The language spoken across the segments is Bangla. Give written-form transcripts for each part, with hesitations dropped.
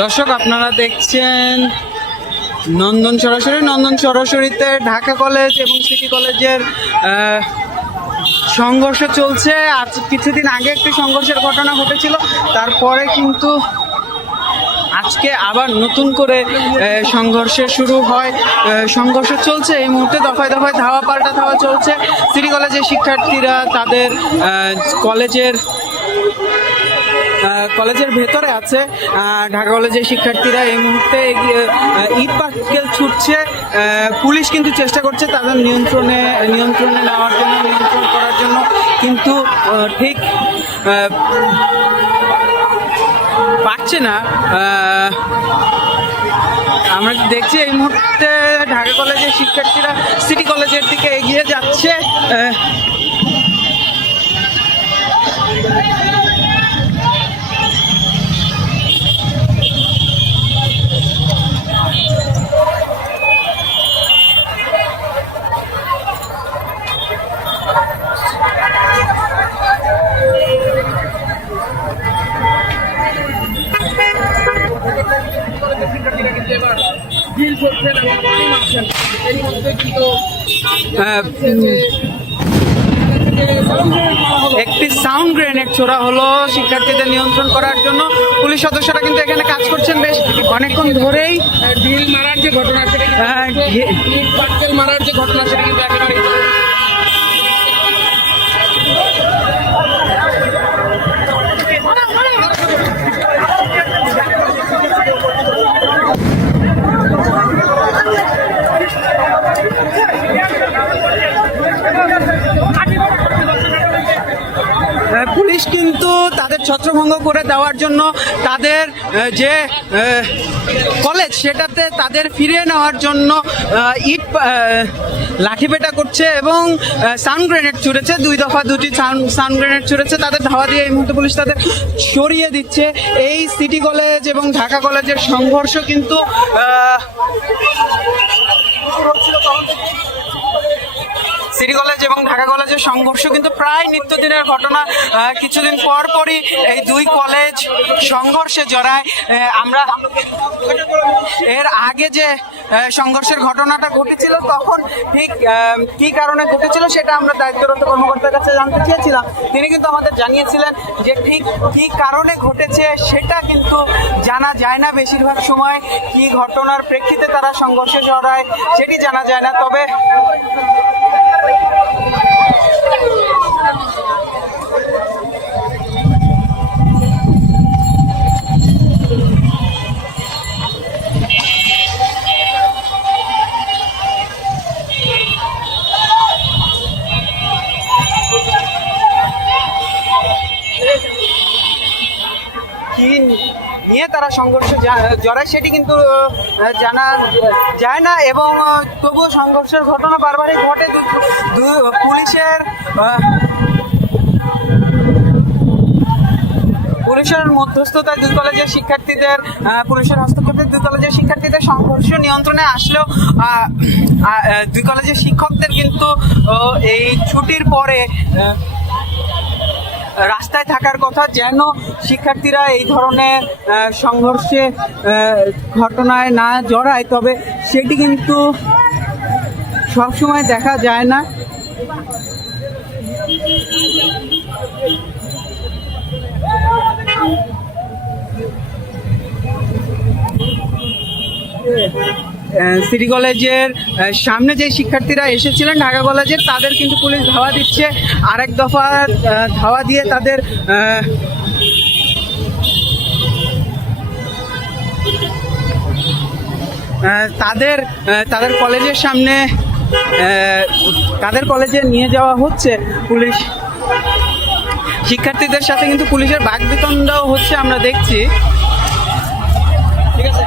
দর্শক, আপনারা দেখছেন নন্দন সরাসরিতে ঢাকা কলেজ এবং সিটি কলেজের সংঘর্ষ চলছে। আজ কিছুদিন আগে একটি সংঘর্ষের ঘটনা ঘটেছিল, তারপরে কিন্তু আজকে আবার নতুন করে সংঘর্ষে শুরু হয়। সংঘর্ষ চলছে এই মুহূর্তে, দফায় দফায় ধাওয়া পাল্টা ধাওয়া চলছে। সিটি কলেজের শিক্ষার্থীরা তাদের কলেজের ভেতরে আছে। ঢাকা কলেজের শিক্ষার্থীরা এই মুহূর্তে ইট পাটকেল ছুটছে। পুলিশ কিন্তু চেষ্টা করছে তাদের নিয়ন্ত্রণে নেওয়ার জন্য, নিয়ন্ত্রণ করার জন্য, কিন্তু ঠিক পারছে না। আমরা দেখছি এই মুহূর্তে ঢাকা কলেজের শিক্ষার্থীরা সিটি কলেজের দিকে এগিয়ে যাচ্ছে। একটি সাউন্ড গ্রেনেড ছোড়া হলো শিক্ষার্থীদের নিয়ন্ত্রণ করার জন্য। পুলিশ সদস্যরা কিন্তু এখানে কাজ করছেন বেশ অনেকক্ষণ ধরেই। ঢিল মারার যে ঘটনা, সেটা কিন্তু একেবারে পুলিশ কিন্তু তাদের ছত্রভঙ্গ করে দেওয়ার জন্য তাদের যে কলেজ সেটাতে তাদের ফিরিয়ে নেওয়ার জন্য লাঠিপেটা করছে এবং সাউন্ড গ্রেনেড ছুড়েছে। দুই দফা দুটি সাউন্ড গ্রেনেড ছুড়েছে। তাদের ধাওয়া দিয়ে এই মুহূর্তে পুলিশ তাদের সরিয়ে দিচ্ছে। এই সিটি কলেজ এবং ঢাকা কলেজের সংঘর্ষ কিন্তু সিটি কলেজ এবং ঢাকা কলেজের সংঘর্ষ কিন্তু প্রায় নিত্যদিনের ঘটনা। কিছুদিন পরই এই দুই কলেজ সংঘর্ষে জড়ায়। আমরা এর আগে যে সংঘর্ষের ঘটনাটা ঘটেছিল তখন ঠিক কি কারণে ঘটেছিল সেটা আমরা দায়িত্বরত কর্মকর্তার কাছে জানতে চেয়েছিলাম। তিনি কিন্তু আমাদের জানিয়েছিলেন যে ঠিক কি কারণে ঘটেছে সেটা কিন্তু জানা যায় না। বেশিরভাগ সময় কি ঘটনার প্রেক্ষিতে তারা সংঘর্ষে জড়ায় সেটি জানা যায় না। তবে নিয়ে তারা সংঘর্ষে জড়ায় সেটি কিন্তু জানা যায় না। এবং তবুও সংঘর্ষের ঘটনা বারবারই ঘটে। পুলিশের মধ্যস্থতায় দুই কলেজের শিক্ষার্থীদের, পুলিশের হস্তক্ষেপে দুই কলেজের শিক্ষার্থীদের সংঘর্ষ নিয়ন্ত্রণে আসলেও দুই কলেজের শিক্ষকদের কিন্তু এই ছুটির পরে রাস্তায় থাকার কথা, যেন শিক্ষার্থীরা এই ধরনের সংঘর্ষে ঘটনায় না জড়ায়। তবে সেটি কিন্তু সবসময় দেখা যায় না। সিটি কলেজের সামনে যে শিক্ষার্থীরা এসেছিলেন ঢাকা কলেজের, তাদের কিন্তু পুলিশ ধাওয়া দিচ্ছে। আরেক দফা ধাওয়া দিয়ে তাদের কলেজের সামনে তাদের কলেজে নিয়ে যাওয়া হচ্ছে। পুলিশ শিক্ষার্থীদের সাথে কিন্তু পুলিশের বাকবিতণ্ডাও হচ্ছে, আমরা দেখছি। ঠিক আছে,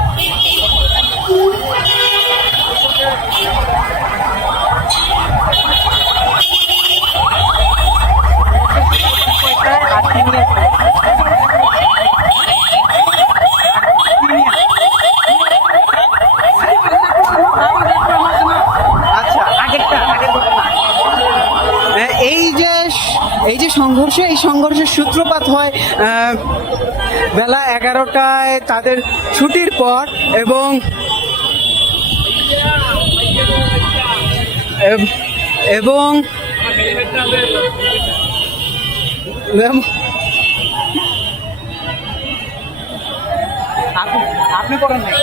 আচ্ছা সংঘর্ষ, এই সংঘর্ষের সূত্রপাত হয় বেলা 11টায় তাদের ছুটির পর এবং এবং আপনি করেন নাই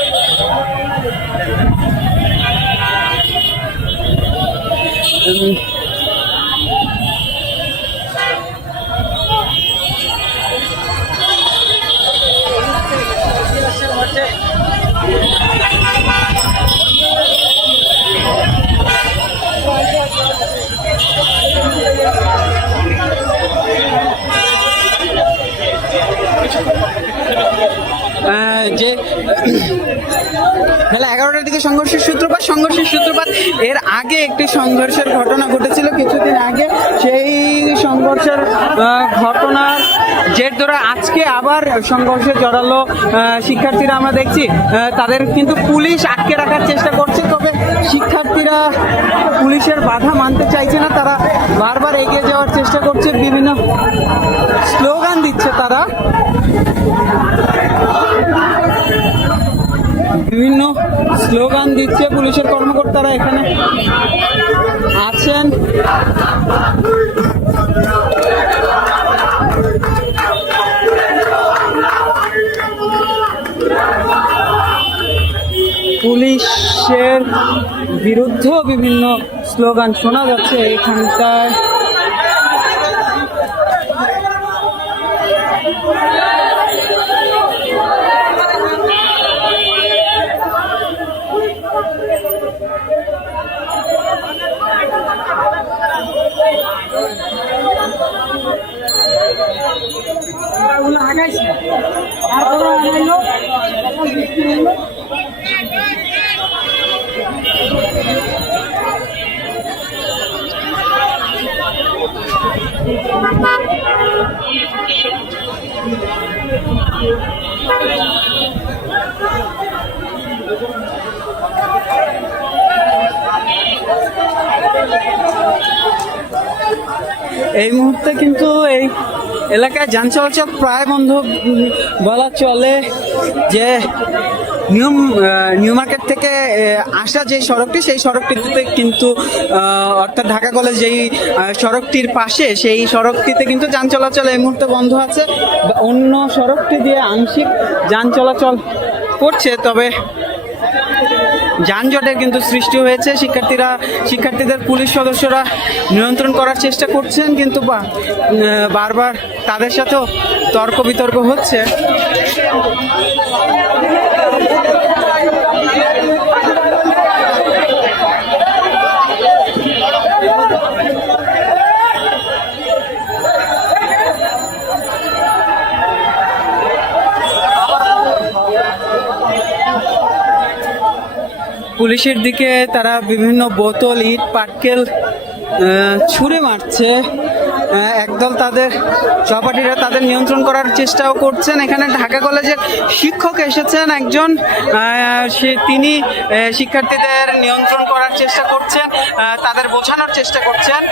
যে বেলা 11টার দিকে সংঘর্ষের সূত্রপাত এর আগে একটি সংঘর্ষের ঘটনা ঘটেছিল কিছুদিন আগে। সেই সংঘর্ষের ঘটনার জের ধরে আজকে আবার সংঘর্ষে জড়ালো শিক্ষার্থীরা। আমরা দেখছি তাদের কিন্তু পুলিশ আটকে রাখার চেষ্টা করছে, তবে শিক্ষার্থীরা পুলিশের বাধা মানতে চাইছে না, তারা বারবার এগিয়ে যাওয়ার চেষ্টা করছে, বিভিন্ন স্লোগান দিচ্ছে তারা, পুলিশের কর্মকর্তারা এখানে আছেন। পুলিশের বিরুদ্ধেও বিভিন্ন স্লোগান শোনা যাচ্ছে এখানটায়। এই মুহূর্তে কিন্তু এই এলাকায় যান চলাচল প্রায় বন্ধ বলা চলে। যে নিউ মার্কেট থেকে আসা যে সড়কটি, সেই সড়কটিতে কিন্তু অর্থাৎ ঢাকা কলেজ যেই সড়কটির পাশে, সেই সড়কটিতে কিন্তু যান চলাচল এই মুহূর্তে বন্ধ আছে। অন্য সড়কটি দিয়ে আংশিক যান চলাচল করছে, তবে যানজটের কিন্তু সৃষ্টি হয়েছে। শিক্ষার্থীদের পুলিশ সদস্যরা নিয়ন্ত্রণ করার চেষ্টা করছেন, কিন্তু বারবার তাদের সাথেও তর্ক বিতর্ক হচ্ছে। পুলিশের দিকে তারা বিভিন্ন বোতল, ইট, পাটকেল ছুঁড়ে মারছে। একদল তাদের সহপাঠীরা তাদের নিয়ন্ত্রণ করার চেষ্টাও করছেন। এখানে ঢাকা কলেজের শিক্ষক এসেছেন একজন, তিনি শিক্ষার্থীদের নিয়ন্ত্রণ করার চেষ্টা করছেন, তাদের বোঝানোর চেষ্টা করছেন।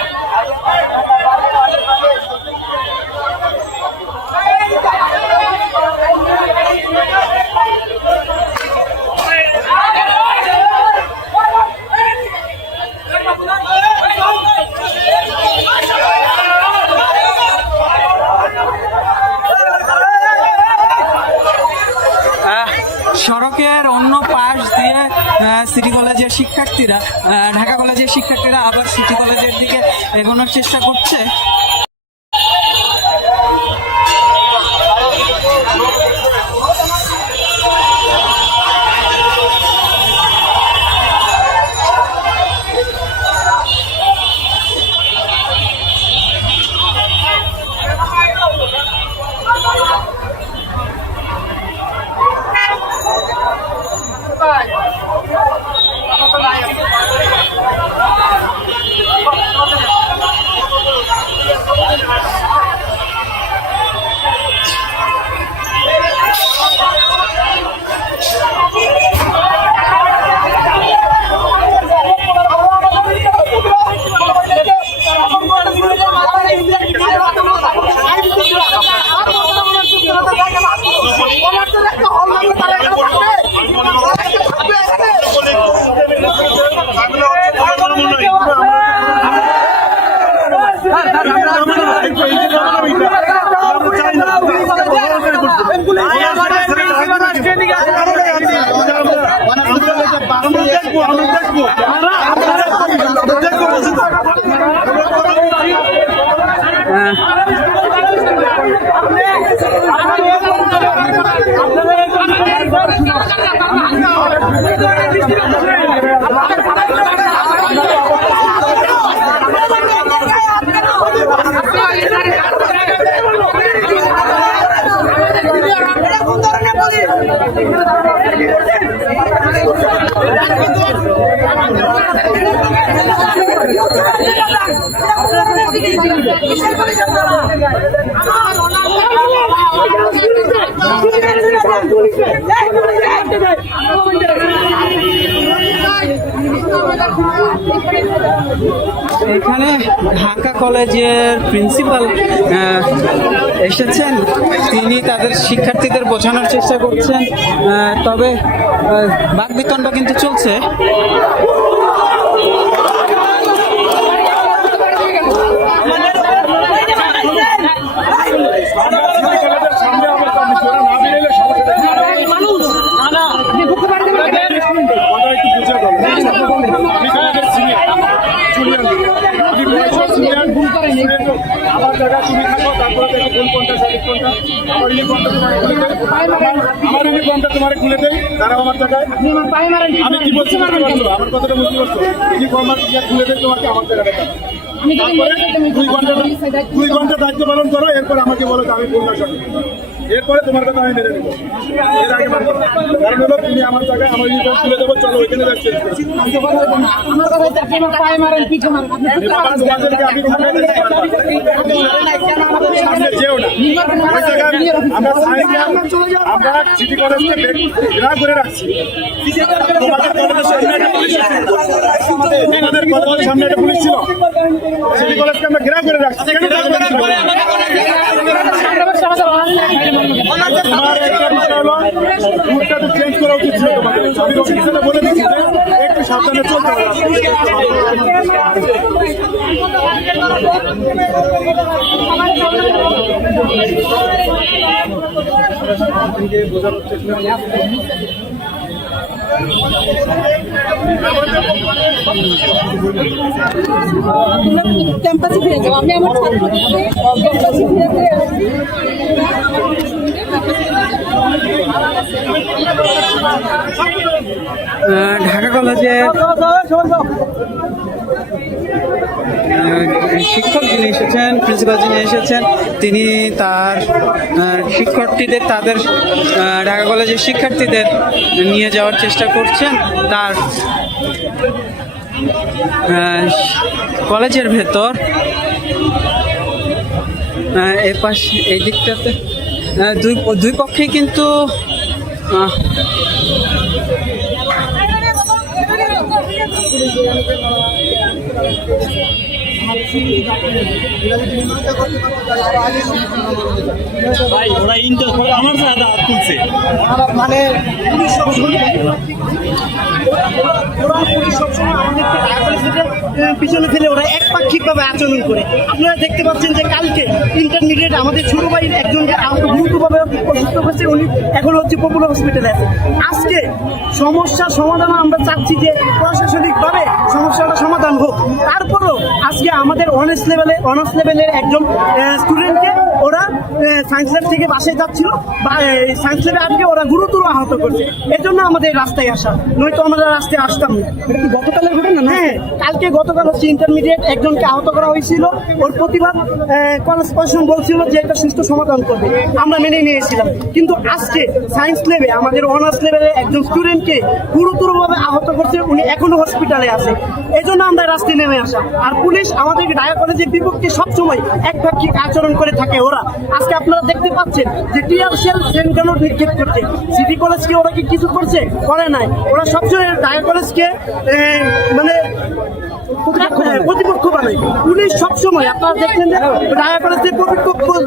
সড়কের অন্য পাশ দিয়ে সিটি কলেজের শিক্ষার্থীরা, ঢাকা কলেজের শিক্ষার্থীরা আবার সিটি কলেজের দিকে এগোনোর চেষ্টা করছে। এখানে ঢাকা কলেজের প্রিন্সিপাল এসেছেন, তিনি তাদের শিক্ষার্থীদের বোঝানোর চেষ্টা করছেন, তবে বাকবিতণ্ড কিন্তু চলছে। আমার জায়গায় তুমি থাকো, তারপরে দেখো কোন কোনটা সঠিক কোনটা। আমার ইউনিফর্মটা তোমার খুলে দেয়, তারাও আমার জায়গায়। আমি কি বলছি বুঝতে পারছো? আমার কথাটা বুঝতে পারছো? ইউনিফর্ম খুলে দেয় তোমাকে আমার জায়গাটা। তারপরে 2 ঘন্টা দায়িত্ব পালন করো, এরপর আমাকে বলো যে আমি কোনটা সঠিক। এরপরে তোমার কথা আমি মেনে নেবো। এর আগে মানবো না। কারণ হলো তুমি আমার জায়গায় আমার ইউনিফর্ম খুলে দেবো, চলো ওইখানে যাচ্ছে। তোমাদেরকে আমি সামনে যেও না। আমরা সিটি কলেজকে ঘেরাও করে রাখছি। তোমাদের কলেজের সামনে একটা পুলিশ ছিল, সিটি কলেজকে আমরা ঘেরাও করে রাখছি। তোমার একটা বিষয় হলো রুটটা তো চেঞ্জ করা উচিত ছিল তোমাদের। আমি অফিসে বলে দিচ্ছি যে একটু সাবধানে চলতে হবে। বোঝানোর চেষ্টা ক্যাম্পাসে ফিরে যাবো। আমি আমার ক্যাম্পাসে ফিরে ঢাকা কলেজে শিক্ষক যিনি এসেছেন, প্রিন্সিপাল যিনি এসেছেন, তিনি তার শিক্ষার্থীদের তাদের ঢাকা কলেজের শিক্ষার্থীদের নিয়ে যাওয়ার চেষ্টা করছেন তার কলেজের ভেতর। এর পাশে এই দিকটাতে দুই পক্ষেই কিন্তু মানে পিছনে ফেলে ওরা একপাক্ষিকভাবে আচরণ করে। আপনারা দেখতে পাচ্ছেন যে কালকে ইন্টারমিডিয়েট আমাদের ছোট ভাইয়ের একজনকে গুরুতরভাবে অসুস্থ হয়েছে, উনি এখন হচ্ছে পপুলার হসপিটালে আছে। আজকে সমস্যার সমাধান আমরা চাচ্ছি যে প্রশাসনিকভাবে সমস্যাটা সমাধান হোক। তারপরেও আজকে আমাদের অনার্স লেভেলের একজন স্টুডেন্টকে ওরা সায়েন্স ল্যাব থেকে বাসায় যাচ্ছিল, সায়েন্স ল্যাবে আজকে ওরা গুরুতর আহত করছে। এর জন্য আমাদের রাস্তায় আসা, নয়তো আমরা রাস্তায় আসতাম না। গতকালের ঘটনা না? হ্যাঁ, গতকাল হচ্ছে ইন্টারমিডিয়েট একজনকে আহত করা হয়েছিল। ওর প্রতিবাদ কলেজ প্রশাসন বলছিল যে একটা সুষ্ঠু সমাধান করবে, আমরা মেনে নিয়েছিলাম। কিন্তু আজকে সায়েন্স ল্যাবে আমাদের অনার্স লেভেলের একজন স্টুডেন্টকে গুরুতরভাবে আহত করছে, উনি এখনো হসপিটালে আছে। এই জন্য আমরা রাস্তায় নেমে আসা। আর পুলিশ আমাদের ঢাকা কলেজের বিপক্ষে সবসময় একপাক্ষিক আচরণ করে থাকে ওরা। আজকে আপনারা দেখতে পাচ্ছেন যে টিয়ার শেল সেন্টারও নিক্ষেপ করছে। সিটি কলেজকে ওরা কি কিছু করছে? করে নাই। ওরা সবসময় ঢাকা কলেজকে মানে প্রতিপক্ষ বানায়। পুলিশ সবসময় আপনারা দেখছেন যে ঢাকা কলেজের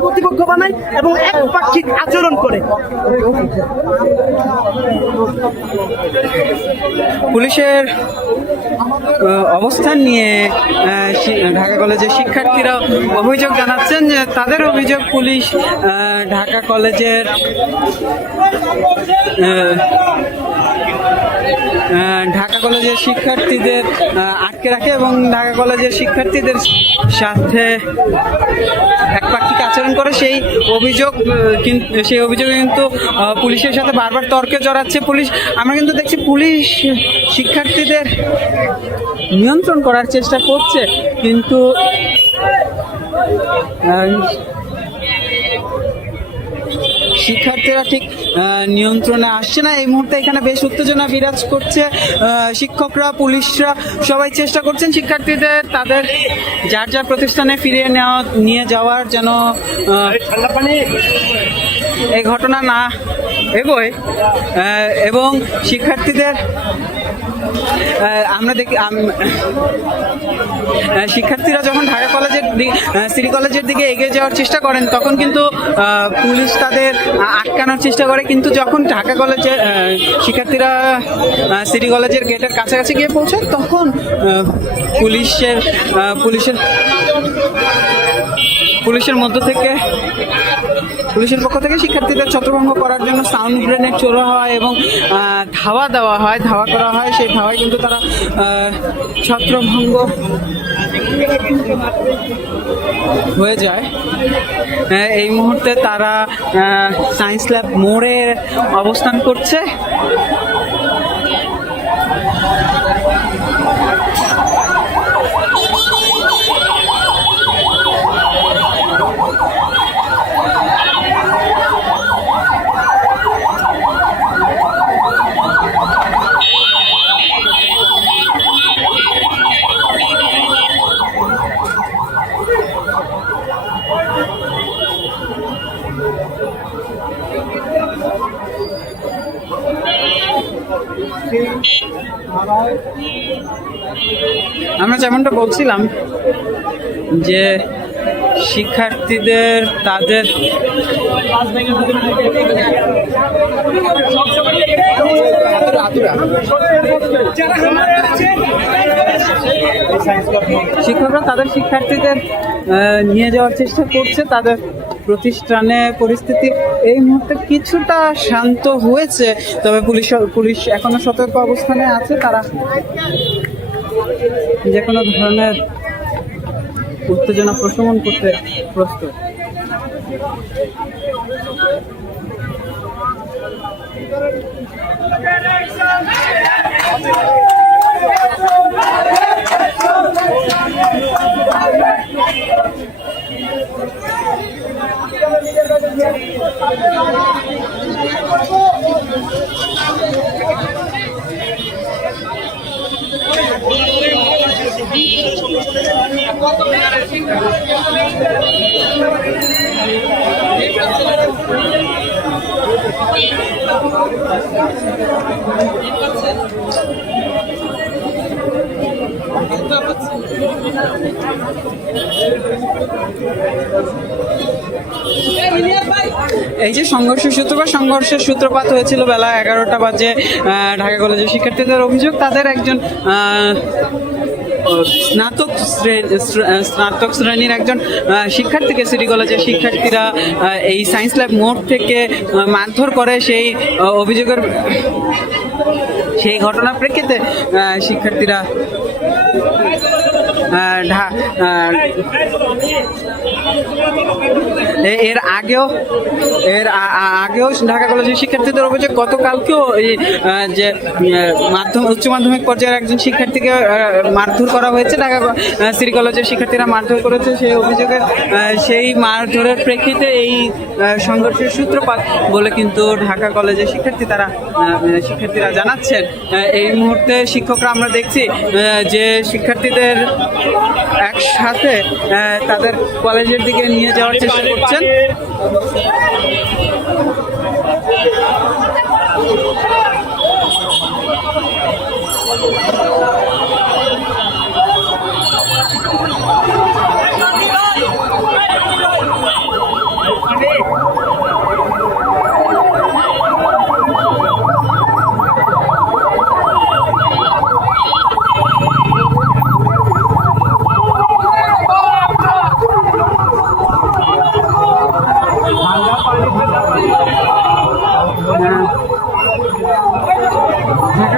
প্রতিপক্ষ বানায় এবং একপাক্ষিক আচরণ করে। পুলিশের অবস্থান নিয়ে ঢাকা কলেজের শিক্ষার্থীরা অভিযোগ জানাচ্ছেন যে তাদের অভিযোগ পুলিশ ঢাকা কলেজের ঢাকা কলেজের শিক্ষার্থীদের আটকে রাখে এবং ঢাকা কলেজের শিক্ষার্থীদের সাথে একপাক্ষিক আচরণ করে সেই অভিযোগে কিন্তু পুলিশের সাথে বারবার তর্কে জড়াচ্ছে পুলিশ। আমরা কিন্তু দেখছি পুলিশ শিক্ষার্থীদের নিয়ন্ত্রণ করার চেষ্টা করছে, কিন্তু শিক্ষার্থীরা ঠিক নিয়ন্ত্রণে আসছে না। এই মুহূর্তে এখানে বেশ উত্তেজনা বিরাজ করছে। শিক্ষকরা, পুলিশরা সবাই চেষ্টা করছেন শিক্ষার্থীদের তাদের যার যার প্রতিষ্ঠানে ফিরিয়ে নিয়ে যাওয়ার, যেন এই ঘটনা না এগোয়। এবং শিক্ষার্থীদের আমরা দেখি শিক্ষার্থীরা যখন ঢাকা কলেজের সিটি কলেজের দিকে এগিয়ে যাওয়ার চেষ্টা করেন তখন কিন্তু পুলিশ তাদের আটকানোর চেষ্টা করে, কিন্তু যখন ঢাকা কলেজে শিক্ষার্থীরা সিটি কলেজের গেটের কাছাকাছি গিয়ে পৌঁছায় তখন পুলিশের মধ্য থেকে পুলিশের পক্ষ থেকে শিক্ষার্থীদের ছত্রভঙ্গ করার জন্য সাউন্ড গ্রেনেড ছোড়া হয় এবং ধাওয়া করা হয়। সেই ধাওয়ায় কিন্তু তারা ছত্রভঙ্গ হয়ে যায়। এই মুহূর্তে তারা সায়েন্স ল্যাব মোড়ে অবস্থান করছে। আমরা যেমনটা বলছিলাম যে শিক্ষার্থীদের তাদের শিক্ষকরা তাদের শিক্ষার্থীদের নিয়ে যাওয়ার চেষ্টা করছে তাদের প্রতিষ্ঠানে। পরিস্থিতি এই মুহূর্তে কিছুটা শান্ত হয়েছে, তবে পুলিশ এখনো সতর্ক অবস্থানে আছে। তারা যে কোনো ধরনের উত্তেজনা প্রশমন করতে প্রস্তুত। এই যে সংঘর্ষের সূত্রপাত হয়েছিল বেলা 11টা বাজে। ঢাকা কলেজের শিক্ষার্থীদের অভিযোগ তাদের একজন স্নাতক শ্রেণীর একজন শিক্ষার্থীকে সিটি কলেজের শিক্ষার্থীরা এই সায়েন্স ল্যাব মোড় থেকে মারধর করে। সেই ঘটনার প্রেক্ষিতে শিক্ষার্থীরা এর আগেও ঢাকা কলেজের শিক্ষার্থীদের অভিযোগ গতকালকেও যে উচ্চ মাধ্যমিক পর্যায়ের একজন শিক্ষার্থীকে মারধর করা হয়েছে। ঢাকা সিটি কলেজের শিক্ষার্থীরা মারধর করেছে। সেই অভিযোগে সেই মারধরের প্রেক্ষিতে এই সংঘর্ষের সূত্রপাত বলে কিন্তু ঢাকা কলেজের শিক্ষার্থীরা জানাচ্ছেন। এই মুহূর্তে শিক্ষকরা আমরা দেখছি যে শিক্ষার্থীদের একসাথে তাদের কলেজের দিকে নিয়ে যাওয়ার চেষ্টা করছেন। ঢাকা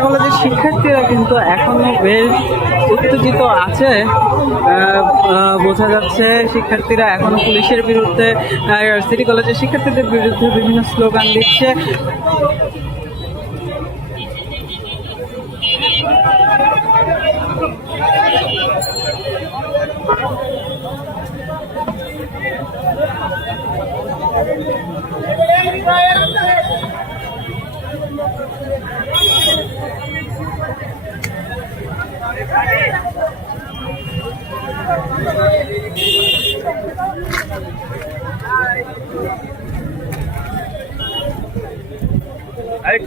কিন্তু এখনো বেশ উত্তেজিত আছে। বোঝা যাচ্ছে শিক্ষার্থীরা এখনো পুলিশের বিরুদ্ধে, সিটি কলেজের শিক্ষার্থীদের বিরুদ্ধে বিভিন্ন স্লোগান দিচ্ছে।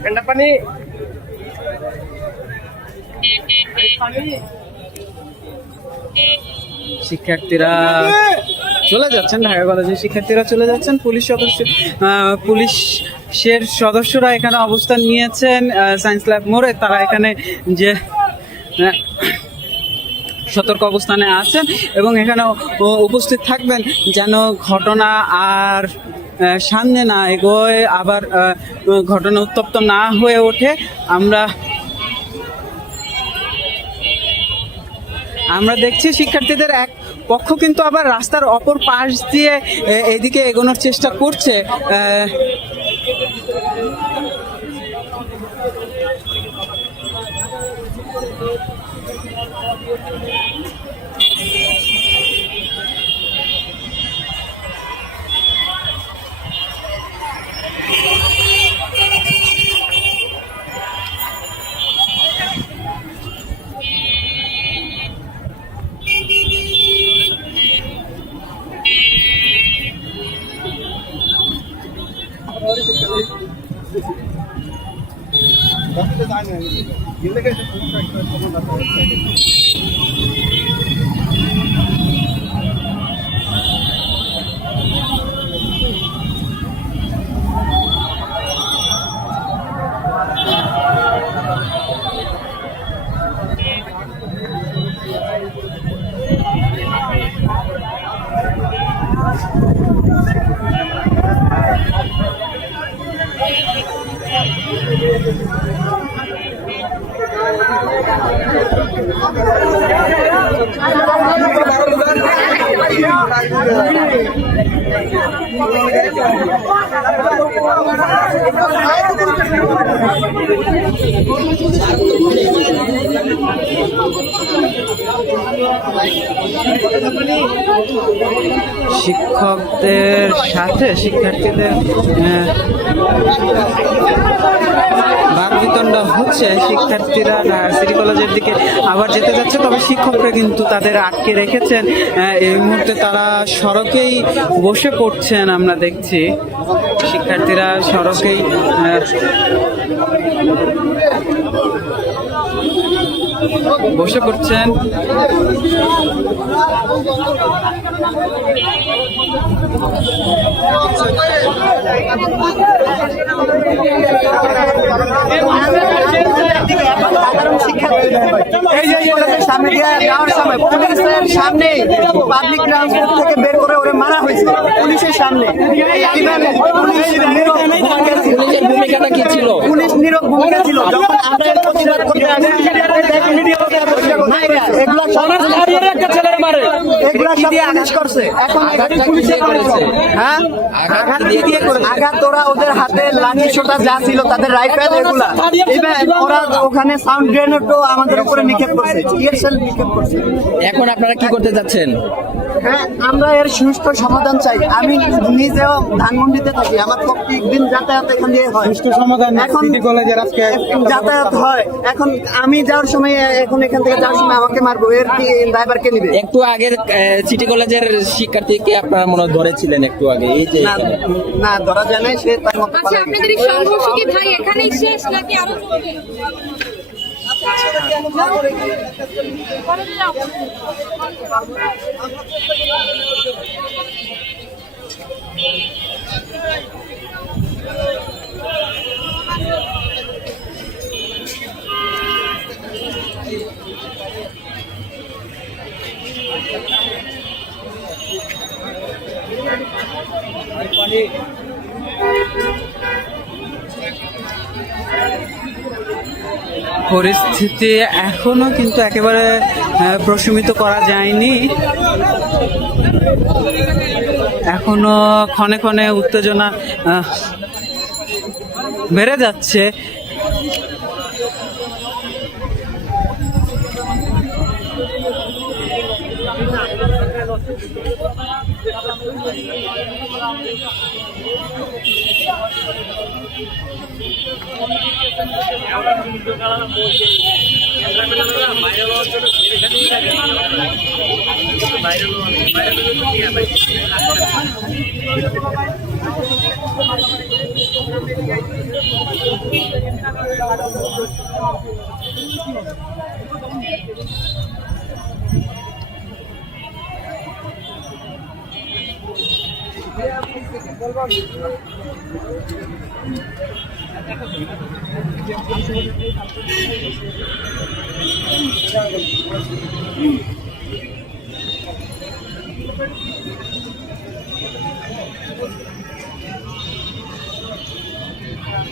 ঠান্ডা পানি শিক্ষার্থীরা চলে যাচ্ছেন, ঢাকা কলেজের শিক্ষার্থীরা চলে যাচ্ছেন। পুলিশের সদস্যরা এখানে অবস্থান নিয়েছেন সায়েন্স ল্যাব মোড়ে। তারা এখানে যে সতর্ক অবস্থানে আছেন এবং এখানে উপস্থিত থাকবেন যেন ঘটনা আর সামনে না এগোয়, আবার ঘটনা উত্তপ্ত না হয়ে ওঠে। আমরা দেখছি শিক্ষার্থীদের এক পক্ষ কিন্তু আবার রাস্তার অপর পাশ দিয়ে এদিকে এগোনোর চেষ্টা করছে। শিক্ষকদের সাথে শিক্ষার্থীদের বাকবিতণ্ডা হচ্ছে। শিক্ষার্থীরা সিটি কলেজের দিকে আবার যেতে যাচ্ছে, তবে শিক্ষকরা কিন্তু তাদের আটকে রেখেছেন। এই মুহূর্তে তারা সড়কেই বসে পড়ছেন, আমরা দেখছি শিক্ষার্থীরা সড়কেই বসে পড়ছেন। সামনে দিয়ে যাওয়ার সময় পুলিশের সামনে পাবলিক ট্রান্সপোর্ট থেকে বের করে ওরে মারা হয়েছে পুলিশের সামনে। পুলিশের ভূমিকাটা কি ছিল? পুলিশ নীরব ভূমিকা ছিল। যখন আমরা এর প্রতিবাদ করতে আসি এগুলো পুলিশ করছে। এখন হ্যাঁ আঘাত তোরা ওদের হাতে লাঠি সোটা যা ছিল তাদের রাইফেল এগুলা, ওরা ওখানে সাউন্ড গ্রেনেডও আমাদের উপরে নিক্ষেপ করছে, নিক্ষেপ করছে। এখন আপনারা কি করতে যাচ্ছেন? হ্যাঁ আমরা এর সুষ্ঠু সমাধান চাই। আমি নিজেও ধানমন্ডিতে থাকি, আমার প্রত্যেকদিন যাতায়াত এখান দিয়ে হয়। সুষ্ঠু সমাধান এখন সিটি কলেজের আজকে যাতায়াত হয়। এখন আমি যাওয়ার সময়, এখন এখান থেকে যাওয়ার সময় আমাকে মারবো, এর কি ড্রাইভারকে নিবে? একটু আগে সিটি কলেজের শিক্ষার্থীকে আপনারা মনে হয় ধরেছিলেন একটু আগে, এই যে না ধরা যায় না, সে তার মতো আচ্ছা, আপনাদের এই সংঘর্ষ কি ভাই এখানেই শেষ নাকি আরো চলবে? পরিস্থিতি এখনো কিন্তু একেবারে প্রশমিত করা যায়নি। এখনো ক্ষণে ক্ষণে উত্তেজনা বেড়ে যাচ্ছে।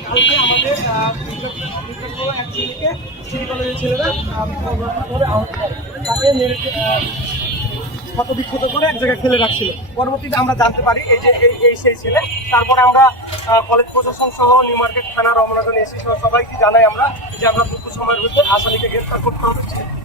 কালকে আমাদের এক ছেলেকে সিটি কলেজের ছেলেরা আহত করে, তাকে ক্ষতবিক্ষত করে এক জায়গায় ফেলে রাখছিল। পরবর্তীতে আমরা জানতে পারি এই সেই ছেলে। তারপরে আমরা কলেজ প্রশাসন সহ নিউ মার্কেট থানা রমনাগঞ্জ এসি সহ সবাইকে জানাই আমরা যে আমরা দ্রুত সময়ের মধ্যে আসামিকে গ্রেফতার করতে হবে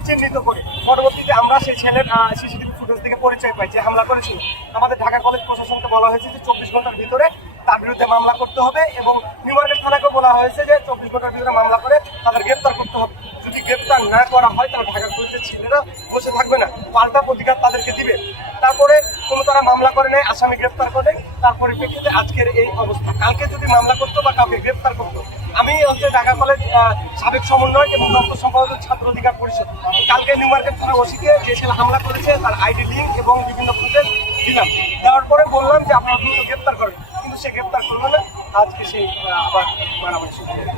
চিহ্নিত করে। পরবর্তীতে আমরা সেই ছেলের সিসিটিভি ফুটেজ থেকে পরিচয় পাই যে হামলা করেছিল। আমাদের ঢাকা কলেজ প্রশাসনকে বলা হয়েছে যে 24 ঘন্টার ভিতরে তার বিরুদ্ধে মামলা করতে হবে এবং নিউ মার্কেট থানাকেও বলা হয়েছে যে 24 ঘন্টার ভিতরে মামলা করে তাদের গ্রেফতার করতে হবে। যদি গ্রেফতার না করা হয় তাহলে ঢাকা কলেজের ছেলেরা বসে থাকবে না, পাল্টা প্রতিকার তাদেরকে দিবে। তারপরে কোনো তারা মামলা করে নেয়, আসামি গ্রেফতার করে। তার পরিপ্রেক্ষিতে আজকের এই অবস্থা। কালকে যদি মামলা করতো বা কাউকে গ্রেফতার করতো, আমি হচ্ছে ঢাকা কলেজ সাবেক সমন্বয়ক এবং দপ্তর সম্পাদক ছাত্র অধিকার পরিষদ, কালকে নিউ মার্কেট থানা ওসিকে যে ছেলে হামলা করেছে তার আইডি লিঙ্ক এবং বিভিন্ন ফুটেজ দিলাম। দেওয়ার পরে বললাম যে আপনারা দ্রুত গ্রেফতার করেন, কিন্তু সে গ্রেফতার করলো না। আজকে সেই আবার মারামারি শুরু হলো।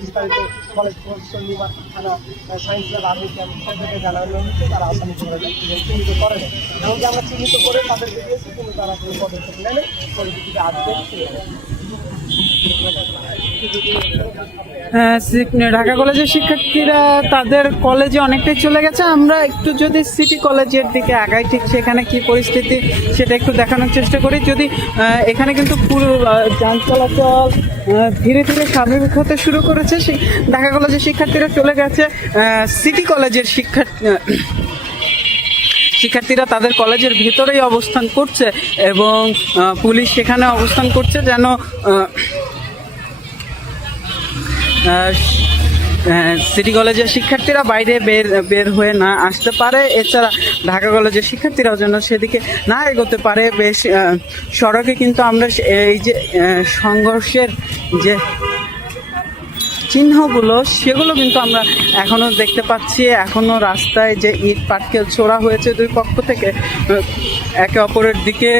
বিস্তারিত কলেজ প্রশাসন নিউ মার্কেট থানা সায়েন্স ল্যাব আর্মি ক্যাম্প সব জায়গায় জানানো হচ্ছে, তারা আসামি করে চিহ্নিত করে না। এমনকি আমরা চিহ্নিত করে তাদেরকে দিয়েছি, কিন্তু তারা কোনো পদক্ষেপ নেয় না। পরিস্থিতিতে আসবে ঢাকা কলেজের শিক্ষার্থীরা তাদের কলেজে অনেকটাই চলে গেছে। আমরা একটু যদি সিটি কলেজের দিকে আগাই, ঠিক সেখানে কি পরিস্থিতি সেটা একটু দেখানোর চেষ্টা করি। যদি এখানে কিন্তু পুরো যান চলাচল ধীরে ধীরে স্বাভাবিক হতে শুরু করেছে। ঢাকা কলেজের শিক্ষার্থীরা চলে গেছে সিটি কলেজের শিক্ষার্থীরা তাদের কলেজের ভিতরেই অবস্থান করছে এবং পুলিশ সেখানে অবস্থান করছে যেন সিটি কলেজের শিক্ষার্থীরা বাইরে বের হয়ে না আসতে পারে। এছাড়া ঢাকা কলেজের শিক্ষার্থীরাও যেন সেদিকে না এগোতে পারে। বেশ সড়কে কিন্তু আমরা এই যে সংঘর্ষের যে চিহ্নগুলো সেগুলো কিন্তু আমরা এখনো দেখতে পাচ্ছি। এখনো রাস্তায় যে ইট পাটকেল ছোড়া হয়েছে দুই পক্ষ থেকে, একে অপরের দিকে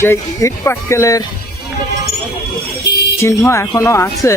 যে ইট পাটকেলের চিহ্ন এখনো আছে।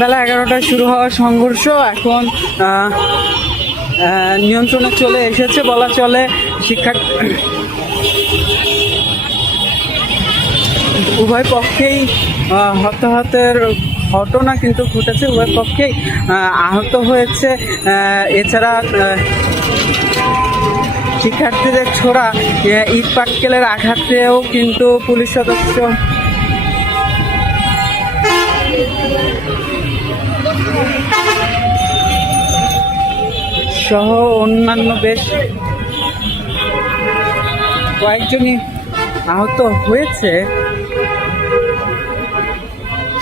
বেলা 11টায় শুরু হওয়া সংঘর্ষ এখন নিয়ন্ত্রণে চলে এসেছে বলা চলে। উভয় পক্ষেই হতাহতের ঘটনা কিন্তু ঘটেছে, উভয় পক্ষেই আহত হয়েছে। এছাড়া শিক্ষার্থীদের ছোড়া ইট পাটকেলের আঘাতেও কিন্তু পুলিশ সদস্য সহ অন্যান্য বেশ কয়েকজনই আহত হয়েছে।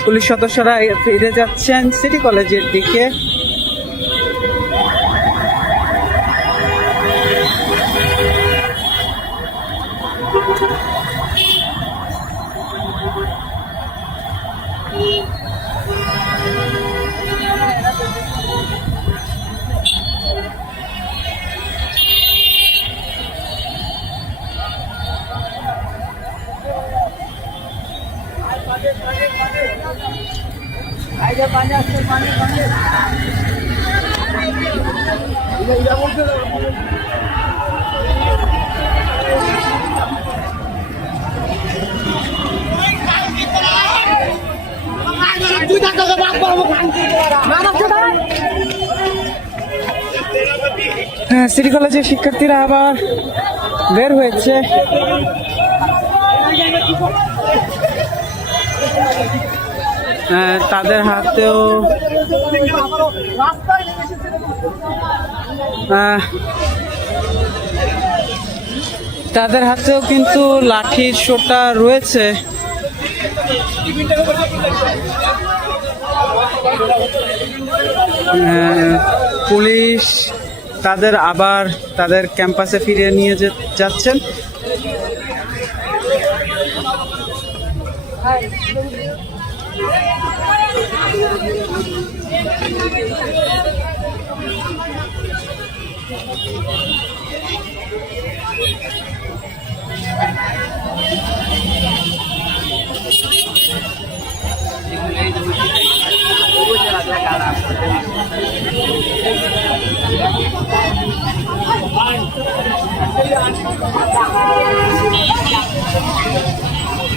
পুলিশ সদস্যরা ফিরে যাচ্ছেন সিটি কলেজের দিকে। হ্যাঁ, সিটি কলেজের শিক্ষার্থীরা আবার বের হয়েছে। তাদের হাতেও কিন্তু লাঠির সোঁটা রয়েছে। পুলিশ তাদের আবার তাদের ক্যাম্পাসে ফিরিয়ে নিয়ে যাচ্ছেন।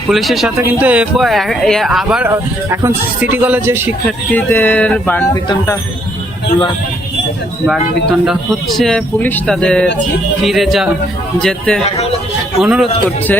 পুলিশের সাথে কিন্তু আবার এখন সিটি কলেজের শিক্ষার্থীদের বাঘ বিতণ্ডা হচ্ছে। পুলিশ তাদের ফিরে যেতে অনুরোধ করছে।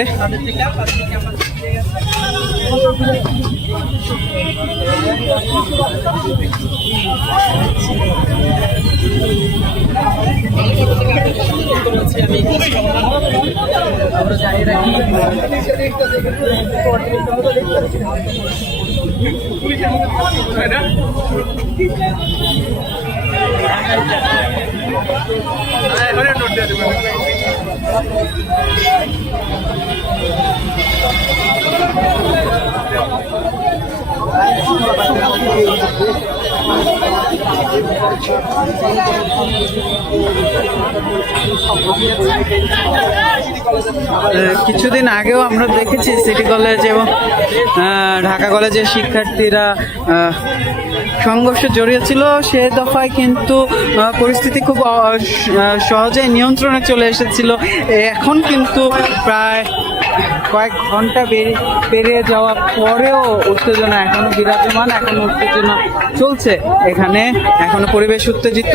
কিছুদিন আগেও আমরা দেখেছি সিটি কলেজ এবং ঢাকা কলেজের শিক্ষার্থীরা সংঘর্ষে জড়িয়েছিল। সে দফায় কিন্তু পরিস্থিতি খুব সহজেই নিয়ন্ত্রণে চলে এসেছিল। এখন কিন্তু প্রায় কয়েক ঘন্টা পেরিয়ে যাওয়ার পরেও উত্তেজনা এখনো বিরাজমান, এখনো উত্তেজনা চলছে এখানে, এখনো পরিবেশ উত্তেজিত।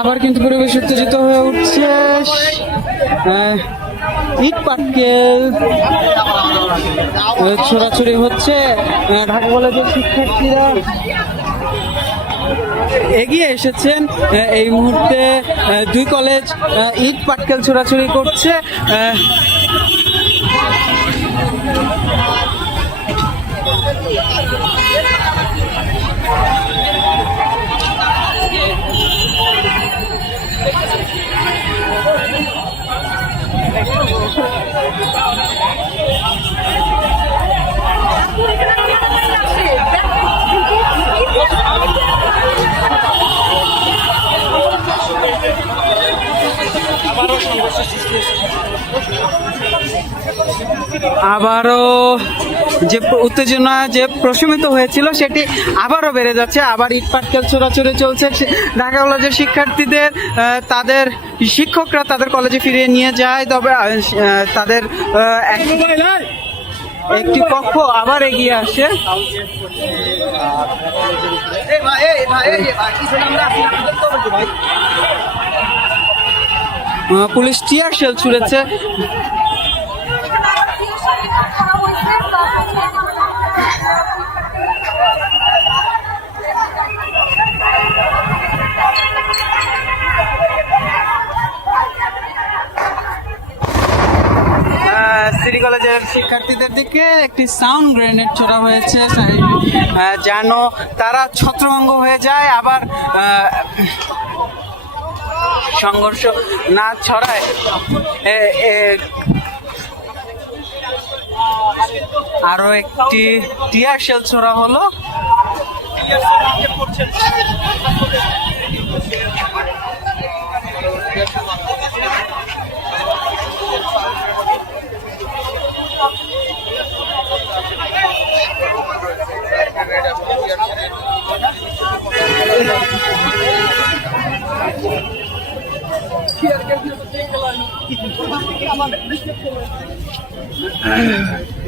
আবার কিন্তু পরিবেশ উত্তেজিত হয়ে উঠছে। ইট পাটকেল ছোড়াছুড়ি হচ্ছে। ঢাকা কলেজের শিক্ষার্থীরা এগিয়ে এসেছেন। এই মুহূর্তে দুই কলেজ ইট পাটকেল ছোড়াছুড়ি করছে। আবারও যে উত্তেজনা যে প্রশমিত হয়েছিল সেটি আবারও বেড়ে যাচ্ছে। আবার ইট পাটকেল ছোড়াছুড়ি চলছে। ঢাকা কলেজের শিক্ষার্থীদের তাদের শিক্ষকরা তাদের কলেজে ফিরিয়ে নিয়ে যায়, তবে তাদের একটি পক্ষ আবার এগিয়ে আসে। পুলিশ টিয়ার শেল ছুড়েছে। সিটি কলেজের শিক্ষার্থীদের দিকে একটি সাউন্ড গ্রেনেড ছোড়া হয়েছে যেন তারা ছত্রভঙ্গ হয়ে যায়, আবার সংঘর্ষ না ছড়ায়। আরো একটি টিয়ার শেল ছোড়া হলো।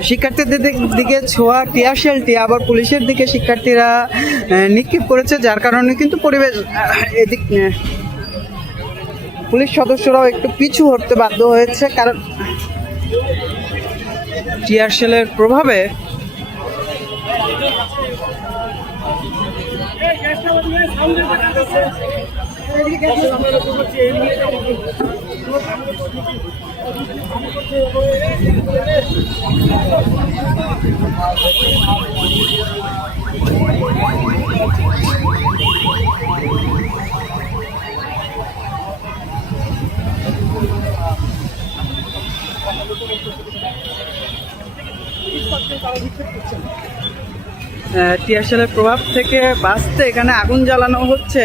শিক্ষার্থীদের দিকে ছোঁয়া টিয়ার শেলটি আবার পুলিশের দিকে শিক্ষার্থীরা নিক্ষেপ করেছে, যার কারণে কিন্তু পরিবেশ এদিক পুলিশ সদস্যরাও একটু পিছু হটতে বাধ্য হয়েছে, কারণ টিয়ার শেলের প্রভাবে টিয়ার শেলের প্রভাব থেকে বাঁচতে এখানে আগুন জ্বালানো হচ্ছে।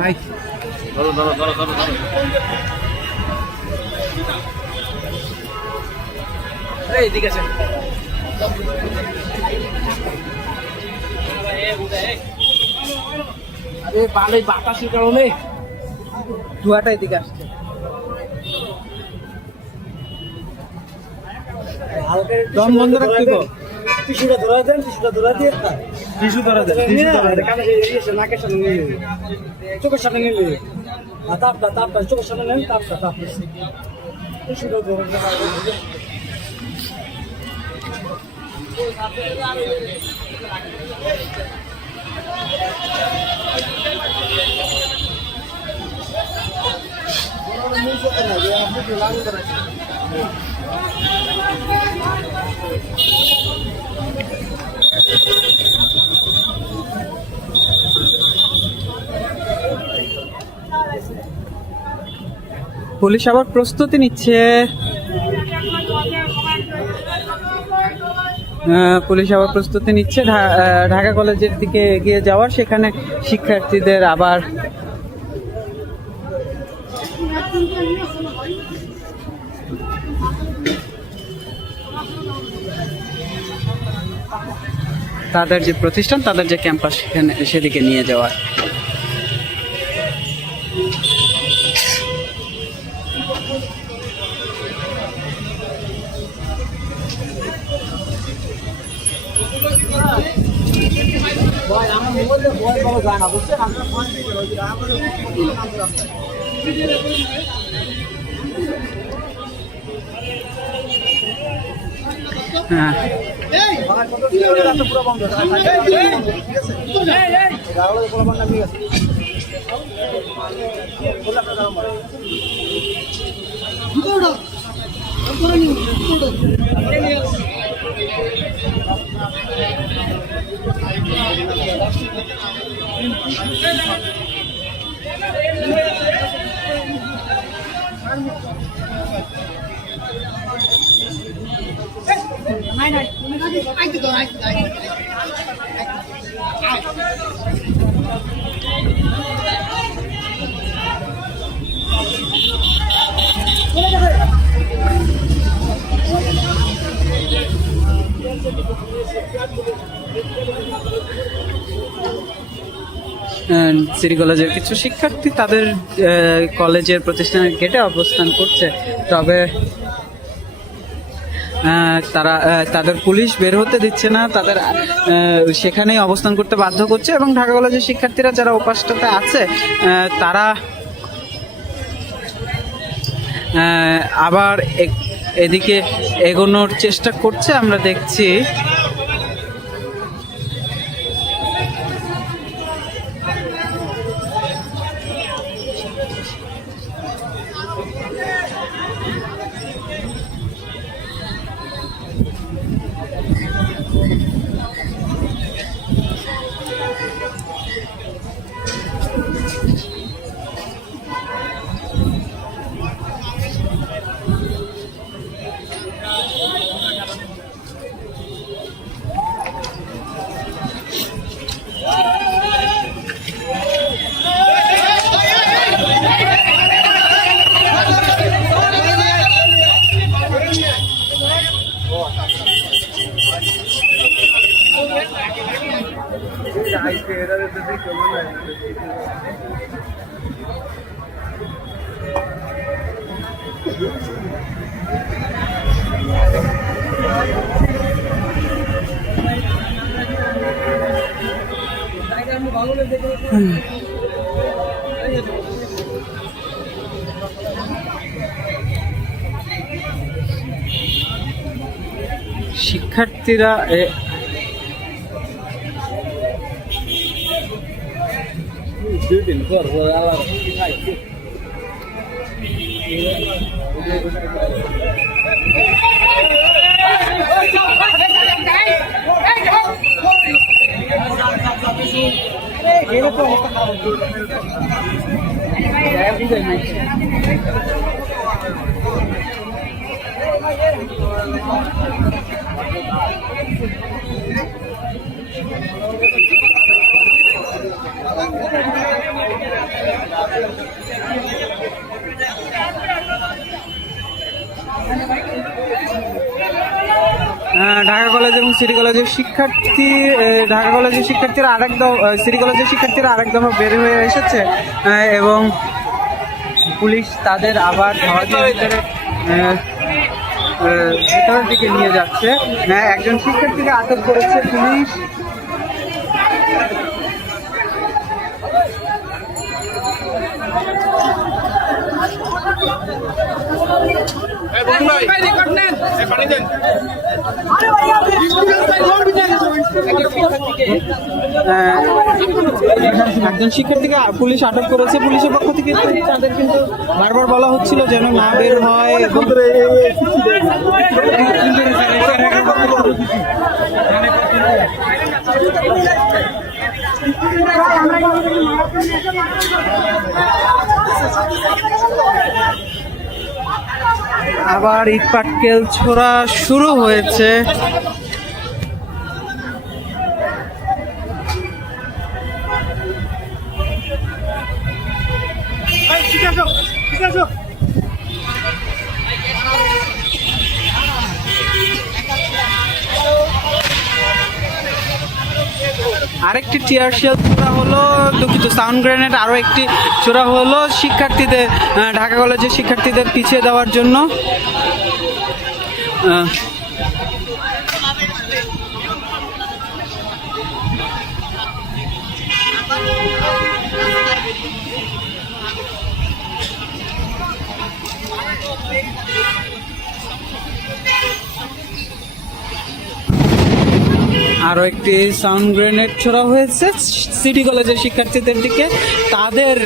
ভাই এদিকে আছে। আরে ভালো বাতাসের কারণে ধোঁয়াটা এদিকে আসছে। দম বন্ধ রাখতে টিস্যুটা ধরা দেন, টিস্যুটা ধরা দিয়ে টিস্যু ধরা দেন, নাকের সামনে নিয়ে চোখের সামনে নিয়ে তাপটা তাপটা চোখের সামনে নেন, তাপটা তাপ টিস্যুটা ধরে পুলিশ আবার প্রস্তুতি নিচ্ছে। পুলিশ আবার প্রস্তুতি নিচ্ছে ঢাকা কলেজের দিকে এগিয়ে যাওয়ার, সেখানে শিক্ষার্থীদের আবার তাদের যে প্রতিষ্ঠান, তাদের যে ক্যাম্পাস, সেখানে সেদিকে নিয়ে যাওয়ার। হ্যাঁ সিটি কলেজের কিছু শিক্ষার্থী তাদের কলেজের প্রতিষ্ঠানের গেটে অবস্থান করছে, তবে তারা তাদের পুলিশ বের হতে দিচ্ছে না, তাদের সেখানেই অবস্থান করতে বাধ্য করছে। এবং ঢাকা কলেজের শিক্ষার্থীরা যারা ওপাশটাতে আছে তারা আবার এদিকে এগোনোর চেষ্টা করছে, আমরা দেখছি। শিক্ষার্থীরা ঢাকা কলেজ এবং সিটি কলেজের ঢাকা কলেজের শিক্ষার্থীরা আরেক দফা, সিটি কলেজের শিক্ষার্থীরা আরেক দফা বের হয়ে এসেছে এবং পুলিশ তাদের আবার ভিতরের দিকে নিয়ে যাচ্ছে। একজন শিক্ষার্থীকে আটক করেছে পুলিশ। একজন শিক্ষার্থীকে পুলিশ আটক করেছে। পুলিশের পক্ষ থেকে তাদের কিন্তু বারবার বলা হচ্ছিল যেন না বের হয় এবং আবার ইট পাটকেল ছোড়া শুরু হয়েছে। আরেকটি টিয়ার শেল ছোড়া হলো, দুঃখিত, সাউন্ড গ্রেনেড আরও একটি ছোড়া হলো শিক্ষার্থীদের, ঢাকা কলেজের শিক্ষার্থীদের পিছিয়ে দেওয়ার জন্য। আরও একটি সাউন্ড গ্রেনেড ছোড়া হয়েছে সিটি কলেজের শিক্ষার্থীদের দিকে। তাদের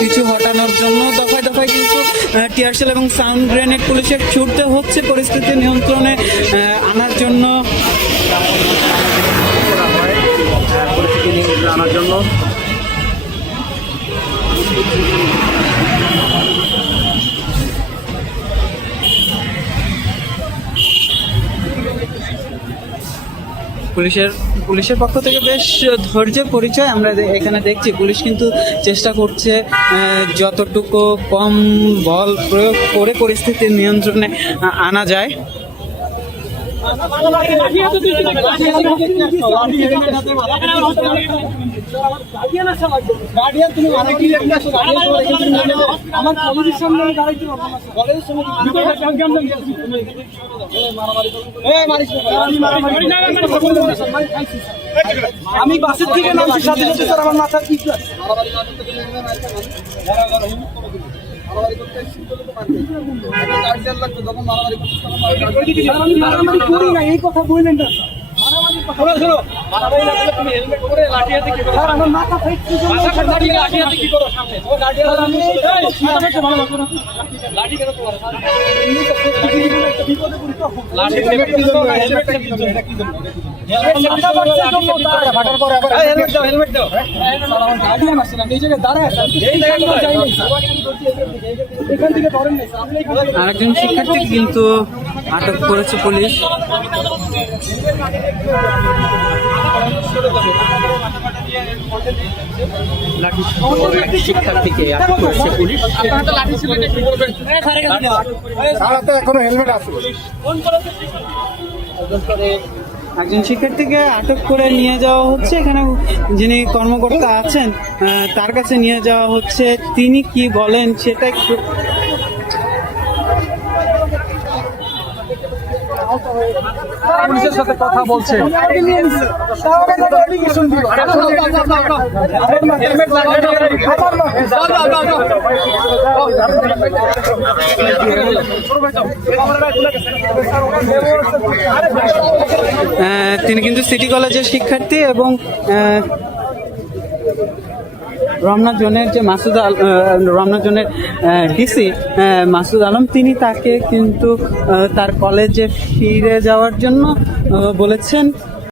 পিছু হটানোর জন্য দফায় দফায় কিন্তু টিয়ারশেল এবং সাউন্ড গ্রেনেড পুলিশের ছুটতে হচ্ছে পরিস্থিতি নিয়ন্ত্রণে আনার জন্য। পরিস্থিতি নিয়ন্ত্রণে আনার জন্য পুলিশের পক্ষ থেকে বেশ ধৈর্যের পরিচয় আমরা এখানে দেখছি। পুলিশ কিন্তু চেষ্টা করছে যতটুকু কম বল প্রয়োগ করে পরিস্থিতি নিয়ন্ত্রণে আনা যায়। আমি বাসের থেকে নামছি সাথে সাথে স্যার আমার মাথার কি করি না, এই কথা বললেন না আমার মাথা আরেকজন শিক্ষার্থী কিন্তু আটক করেছে পুলিশ। শিক্ষার্থীকে আটক করেছে পুলিশ। এখনো হেলমেট আছে। একজন শিক্ষার্থীকে আটক করে নিয়ে যাওয়া হচ্ছে, এখানে যিনি কর্মকর্তা আছেন তার কাছে নিয়ে যাওয়া হচ্ছে। তিনি কি বলেন সেটা একটু পুলিশের সাথে কথা বলছে। তিনি কিন্তু সিটি কলেজের শিক্ষার্থী এবং রমনা জোনের যে রমনা জোনের ডিসি মাসুদ আলম, তিনি তাকে কিন্তু তার কলেজে ফিরে যাওয়ার জন্য বলেছেন।